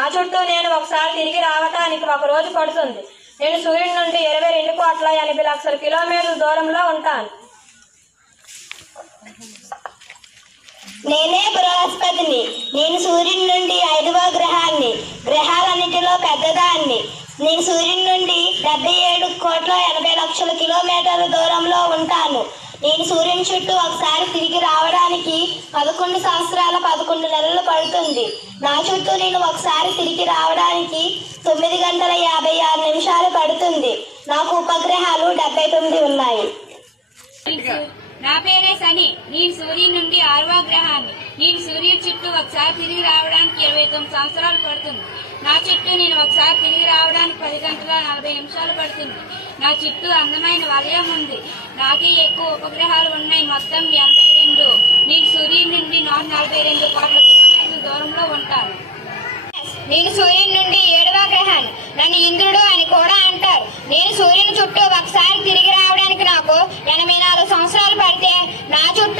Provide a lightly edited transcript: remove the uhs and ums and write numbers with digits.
నా చుట్టూ నేను ఒకసారి తిరిగి రావటానికి 1 రోజు పడుతుంది. నేను సూర్యుడి నుండి 22,80,00,000 కిలోమీటర్ల దూరంలో ఉంటాను. నేనే బృహస్పతిని. నేను సూర్యుడి నుండి 5వ గ్రహాన్ని, గ్రహాలన్నిటిలో పెద్దదాన్ని. నేను సూర్యుడి నుండి 77,80,00,000 కిలోమీటర్ల దూరంలో ఉంటాను. నేను సూర్యుని చుట్టూ ఒకసారి తిరిగి రావడానికి 11 సంవత్సరాల 11 నెలలు పడుతుంది. నా చుట్టూ నేను ఒకసారి తిరిగి రావడానికి 9 గంటల 56 నిమిషాలు పడుతుంది. నాకు ఉపగ్రహాలు 79 ఉన్నాయి. నా పేరే శని. నేను సూర్యుని నుండి 6వ గ్రహాన్ని. నేను సూర్యుడి చుట్టూ ఒకసారి తిరిగి రావడానికి 29 సంవత్సరాలు పడుతుంది. నా చుట్టూ నేను ఒకసారి తిరిగి రావడానికి 10 గంటల 40 నిమిషాలు పడుతుంది. నా చుట్టూ అందమైన వలయం ఉంది. నాకే ఎక్కువ ఉపగ్రహాలు ఉన్నాయి, మొత్తం 82. నేను సూర్యుడి నుండి 142 కోట్ల కిలోమీటర్ల దూరంలో ఉంటాను. నేను సూర్యుని నుండి 7వ గ్రహాన్ని. నన్ను ఇంద్రుడు అని కూడా అంటారు. నేను సూర్యుని చుట్టూ ఒకసారి తిరిగి రావడానికి నాకు 84 సంవత్సరాలు పడితే నా చుట్టూ